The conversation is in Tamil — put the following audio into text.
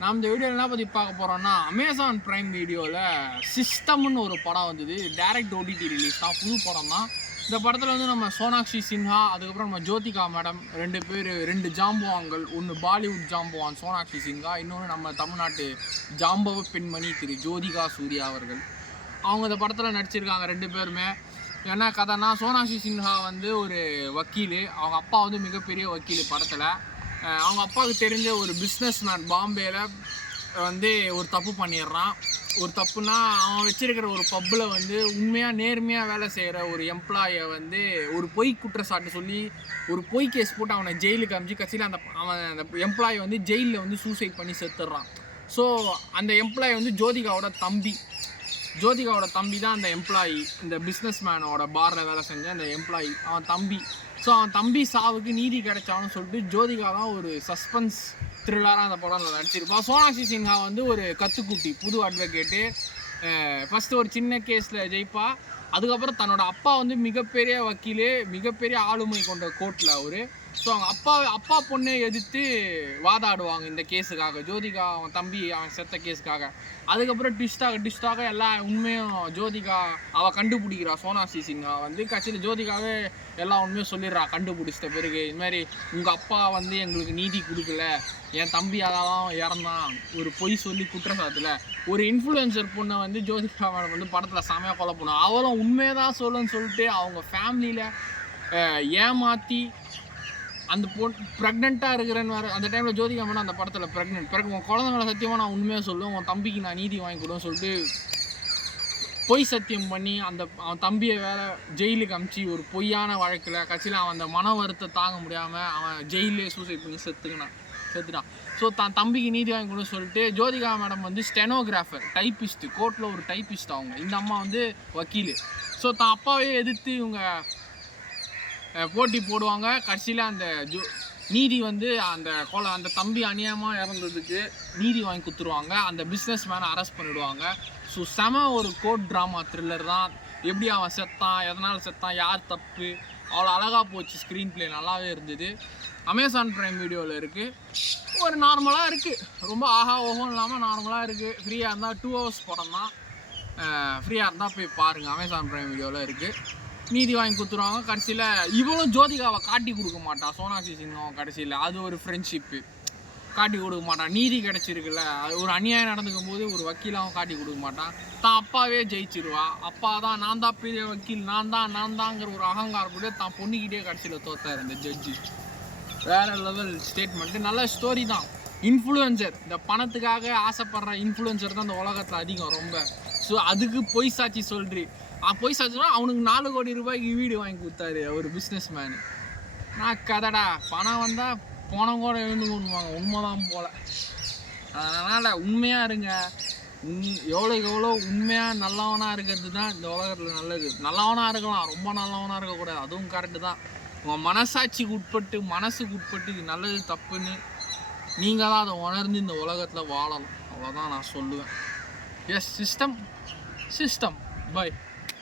நாம் இந்த வீடியோவில் என்ன பற்றி பார்க்க போகிறோம்னா, அமேசான் பிரைம் வீடியோவில் சிஸ்டம்னு ஒரு படம் வந்தது. டைரக்ட் ஓடிடி ரிலீஸ் தான், புது படம் தான். இந்த படத்தில் வந்து நம்ம சோனாக்ஷி சின்ஹா, அதுக்கப்புறம் நம்ம ஜோதிகா மேடம், ரெண்டு ஜாம்பவான்கள். ஒன்று பாலிவுட் ஜாம்பவான் சோனாக்ஷி சின்ஹா, இன்னொன்று நம்ம தமிழ்நாட்டு ஜாம்பவ பெண்மணி திரு ஜோதிகா சூர்யா அவர்கள். அவங்க இந்த படத்தில் நடிச்சிருக்காங்க ரெண்டு பேருமே. என்ன கதைனா, சோனாக்ஷி சின்ஹா வந்து ஒரு வக்கீல், அவங்க அப்பா வந்து மிகப்பெரிய வக்கீல். படத்தில் அவங்க அப்பாவுக்கு தெரிஞ்ச ஒரு பிஸ்னஸ் மேன் பாம்பேயில் வந்து ஒரு தப்பு பண்ணிடுறான். ஒரு தப்புனா, அவன் வச்சிருக்கிற ஒரு பப்பில் வந்து உண்மையாக நேர்மையாக வேலை செய்கிற ஒரு எம்ப்ளாயை வந்து ஒரு பொய் குற்றச்சாட்டு சொல்லி ஒரு பொய் கேஸ் போட்டு அவனை ஜெயிலுக்கு அனுப்பிச்சு கட்சியில் அந்த எம்ப்ளாயை வந்து ஜெயிலில் வந்து சூசைட் பண்ணி செத்துடுறான். ஸோ அந்த எம்ப்ளாயி வந்து ஜோதிகாவோட தம்பி தான் அந்த எம்ப்ளாயி, இந்த பிஸ்னஸ் மேனோட பாரில் வேலை செஞ்ச அந்த எம்ப்ளாயி அவன் தம்பி. ஸோ அவன் தம்பி சாவுக்கு நீதி கிடைச்சான்னு சொல்லிட்டு ஜோதிகா தான் ஒரு சஸ்பென்ஸ் த்ரில்லராக அந்த படம் நடிச்சிருப்பான். சோனாக்ஷி சின்ஹா வந்து ஒரு கத்துக்குட்டி, புது அட்வொகேட்டு. ஃபஸ்ட்டு ஒரு சின்ன கேஸில் ஜெயிப்பா. அதுக்கப்புறம் தன்னோட அப்பா வந்து மிகப்பெரிய வக்கீல், மிகப்பெரிய ஆளுமை கொண்ட கோர்ட்டில் அவர். ஸோ அவங்க அப்பா பொண்ணை எதிர்த்து வாதாடுவாங்க இந்த கேஸுக்காக, ஜோதிகா அவன் தம்பி அவன் செத்த கேஸுக்காக. அதுக்கப்புறம் ட்விஸ்டாக எல்லா உண்மையும் ஜோதிகா அவள் கண்டுபிடிக்கிறா. சோனாக்ஷி சின்ஹா வந்து கட்சியில் ஜோதிகாவே எல்லா உண்மையும் சொல்லிடுறா கண்டுபிடிச்சிட்ட பிறகு. இதுமாதிரி உங்கள் அப்பா வந்து எங்களுக்கு நீதி கொடுக்கல, என் தம்பி அதான் இறந்தான் ஒரு பொய் சொல்லி குற்றச்சாட்டில். ஒரு இன்ஃப்ளூயன்சர் பொண்ணை வந்து ஜோதிகா மேடம் வந்து படத்தில் செமையாக கொலை பண்ணும். அவளும் உண்மையதான் சொல்லுன்னு சொல்லிட்டு அவங்க ஃபேமிலியில் ஏமாற்றி அந்த ப்ரெக்னெண்ட்டாக இருக்கிறேன்னு வேறு. அந்த டைமில் ஜோதிகா மேடம் அந்த படத்தில் பிறகு உன் குழந்தைங்கள சத்தியமாக நான் உண்மையாக சொல்லுவேன், உன் தம்பிக்கு நான் நீதி வாங்கி கொடுன்னு சொல்லிட்டு பொய் சத்தியம் பண்ணி அவன் தம்பியை வேலை ஜெயிலுக்கு அனுப்பிச்சி ஒரு பொய்யான வழக்கில் கட்சியில் அவன் அந்த மன வருத்தத்தை தாங்க முடியாமல் அவன் ஜெயிலே சூசைட் பண்ணி செத்துட்டான். ஸோ தான் தம்பிக்கு நீதி வாங்கி கொடுன்னு சொல்லிட்டு ஜோதிகா மேடம் வந்து ஸ்டெனோகிராஃபர், டைப்பிஸ்ட்டு, கோர்ட்டில் ஒரு டைப்பிஸ்ட் அவங்க. இந்த அம்மா வந்து வக்கீல். ஸோ தான் அப்பாவே எதிர்த்து இவங்க போட்டி போடுவாங்க. கடைசியில் அந்த நீதி வந்து அந்த தம்பி அநியாயமாக இறந்ததுக்கு நீதி வாங்கி கொடுத்துருவாங்க. அந்த பிஸ்னஸ் மேனை அரெஸ்ட் பண்ணிவிடுவாங்க. ஸோ செம ஒரு கோர்ட் ட்ராமா த்ரில்லர் தான். எப்படி அவன் செத்தான், எதனால் செத்தான், யார் தப்பு, அவ்வளோ அழகாக போச்சு. ஸ்க்ரீன் ப்ளே நல்லாவே இருந்தது. அமேசான் பிரைம் வீடியோவில் இருக்குது. ஒரு நார்மலாக இருக்குது, ரொம்ப ஆஹா ஓஹோன்னு இல்லாமல் நார்மலாக இருக்குது. ஃப்ரீயாக இருந்தால் 2 hours படம் தான். ஃப்ரீயாக இருந்தால் போய் பாருங்கள், அமேசான் பிரைம் வீடியோவில் இருக்குது. நீதி வாங்கி கொடுத்துருவாங்க. கடைசியில் இவளும் ஜோதிகாவை காட்டி கொடுக்க மாட்டான், சோனாக்ஷி சின்ஹாவை. கடைசியில் அது ஒரு ஃப்ரெண்ட்ஷிப்பு, காட்டி கொடுக்க மாட்டான். நீதி கிடச்சிருக்குல்ல, அது ஒரு அநியாயம் நடந்துக்கும் போது ஒரு வக்கீலாகவும் காட்டி கொடுக்க மாட்டான். தான் அப்பாவே ஜெயிச்சிருவா. அப்பா தான் நான் தான் பெரிய வக்கீல், நான் தாங்கிற ஒரு அகங்காரப்படியே தான் பொண்ணுக்கிட்டே கடைசியில் தோத்தார் இந்த ஜட்ஜி. வேறு லெவல் ஸ்டேட்மெண்ட்டு. நல்ல ஸ்டோரி தான். இன்ஃப்ளூயன்சர், இந்த பணத்துக்காக ஆசைப்படுற இன்ஃப்ளூயன்சர் தான் இந்த உலகத்தில் அதிகம் ரொம்ப. ஸோ அதுக்கு பொய் சாட்சி பொய் சாட்சினா அவனுக்கு 4 கோடி ரூபாய்க்கு வீடு வாங்கி கொடுத்தாரு ஒரு பிஸ்னஸ் மேனு. நான் கதடா, பணம் வந்தால் போனம் கூட எழுந்துக்குவாங்க, உண்மைதான் போல். அதனால் உண்மையாக இருங்க. எவ்வளோ உண்மையாக நல்லவனாக இருக்கிறது தான் இந்த உலகத்தில் நல்லது. நல்லவனாக இருக்கலாம், ரொம்ப நல்லவனாக இருக்கக்கூடாது, அதுவும் கரெக்டு தான். உங்கள் மனசுக்கு உட்பட்டு இது நல்லது தப்புன்னு நீங்கள் தான் அதை உணர்ந்து இந்த உலகத்தில் வாழணும். அவ்வளோதான் நான் சொல்லுவேன். Yes, system by.